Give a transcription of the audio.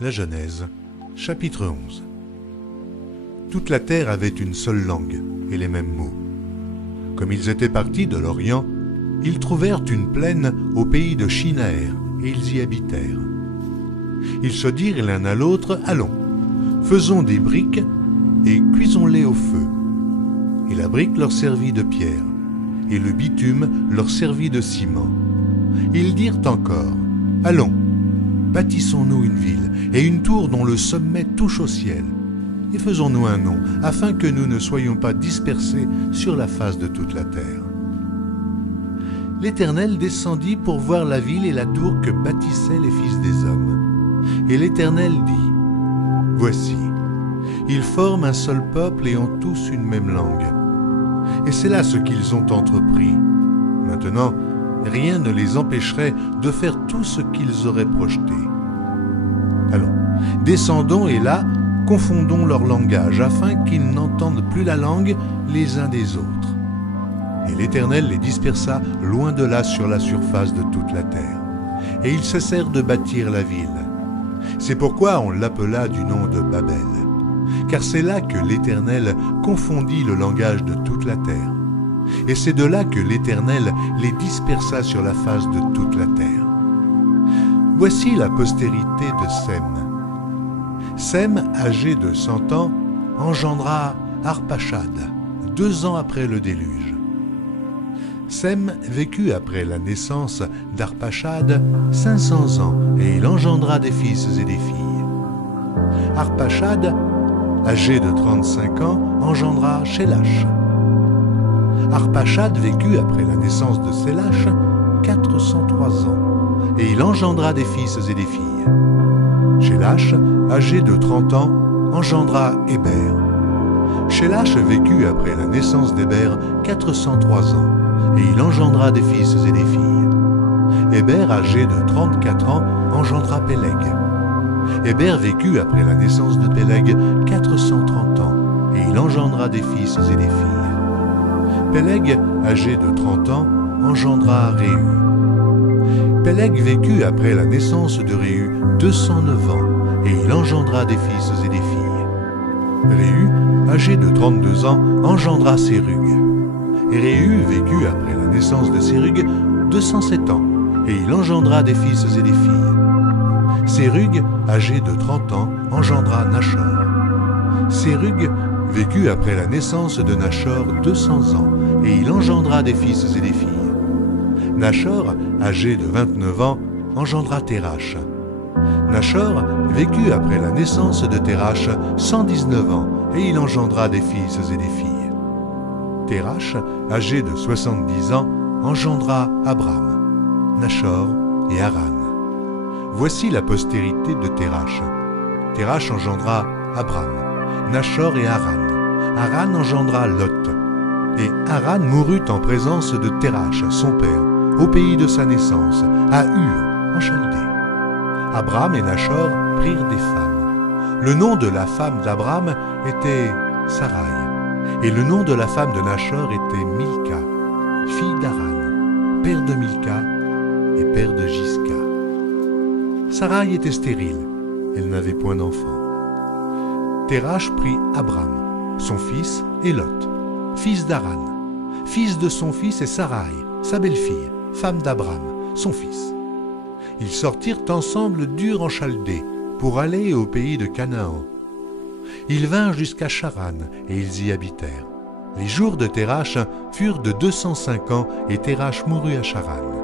La Genèse, chapitre 11. Toute la terre avait une seule langue et les mêmes mots. Comme ils étaient partis de l'Orient, ils trouvèrent une plaine au pays de Shinaër, et ils y habitèrent. Ils se dirent l'un à l'autre, « Allons, faisons des briques et cuisons-les au feu. » Et la brique leur servit de pierre, et le bitume leur servit de ciment. Ils dirent encore, « Allons, bâtissons-nous une ville et une tour dont le sommet touche au ciel, et faisons-nous un nom, afin que nous ne soyons pas dispersés sur la face de toute la terre. » L'Éternel descendit pour voir la ville et la tour que bâtissaient les fils des hommes. Et l'Éternel dit, « Voici, ils forment un seul peuple et ont tous une même langue. Et c'est là ce qu'ils ont entrepris. Maintenant, rien ne les empêcherait de faire tout ce qu'ils auraient projeté. Allons, descendons et là, confondons leur langage, afin qu'ils n'entendent plus la langue les uns des autres. » Et l'Éternel les dispersa loin de là sur la surface de toute la terre. Et ils cessèrent de bâtir la ville. C'est pourquoi on l'appela du nom de Babel, car c'est là que l'Éternel confondit le langage de toute la terre. Et c'est de là que l'Éternel les dispersa sur la face de toute la terre. Voici la postérité de Sem. Sem, âgé de 100 ans, engendra Arpachad, 2 ans après le déluge. Sem vécut après la naissance d'Arpachad 500 ans, et il engendra des fils et des filles. Arpachad, âgé de 35 ans, engendra Shélach. Arpachad vécut après la naissance de Shélach 403 ans, et il engendra des fils et des filles. Shélach, âgé de 30 ans, engendra Héber. Shélach vécut après la naissance d'Héber 403 ans, et il engendra des fils et des filles. Héber, âgé de 34 ans, engendra Péleg. Héber vécut après la naissance de Péleg 430 ans, et il engendra des fils et des filles. Péleg, âgé de 30 ans, engendra Réu. Péleg vécut après la naissance de Réu 209 ans, et il engendra des fils et des filles. Réu, âgé de 32 ans, engendra Sérug. Et Réu vécut après la naissance de Sérug 207 ans, et il engendra des fils et des filles. Sérug, âgé de 30 ans, engendra Nachor. Sérug vécut après la naissance de Nachor 200 ans, et il engendra des fils et des filles. Nachor, âgé de 29 ans, engendra Térach. Nachor vécut après la naissance de Térach 119 ans, et il engendra des fils et des filles. Térach, âgé de 70 ans, engendra Abram, Nachor et Haran. Voici la postérité de Térach. Térach engendra Abram, Nachor et Haran. Haran engendra Lot. Et Haran mourut en présence de Térach, son père, au pays de sa naissance, à Ur, en Chaldée. Abram et Nachor prirent des femmes. Le nom de la femme d'Abram était Sarai, et le nom de la femme de Nachor était Milka, fille d'Haran, père de Milka et père de Jisca. Sarai était stérile, elle n'avait point d'enfant. Térach prit Abram, son fils, et Lot, fils d'Haran, fils de son fils, et Sarai, sa belle-fille, femme d'Abram, son fils. Ils sortirent ensemble d'Ur en Chaldée pour aller au pays de Canaan. Ils vinrent jusqu'à Charan, et ils y habitèrent. Les jours de Térach furent de 205 ans, et Térach mourut à Charan.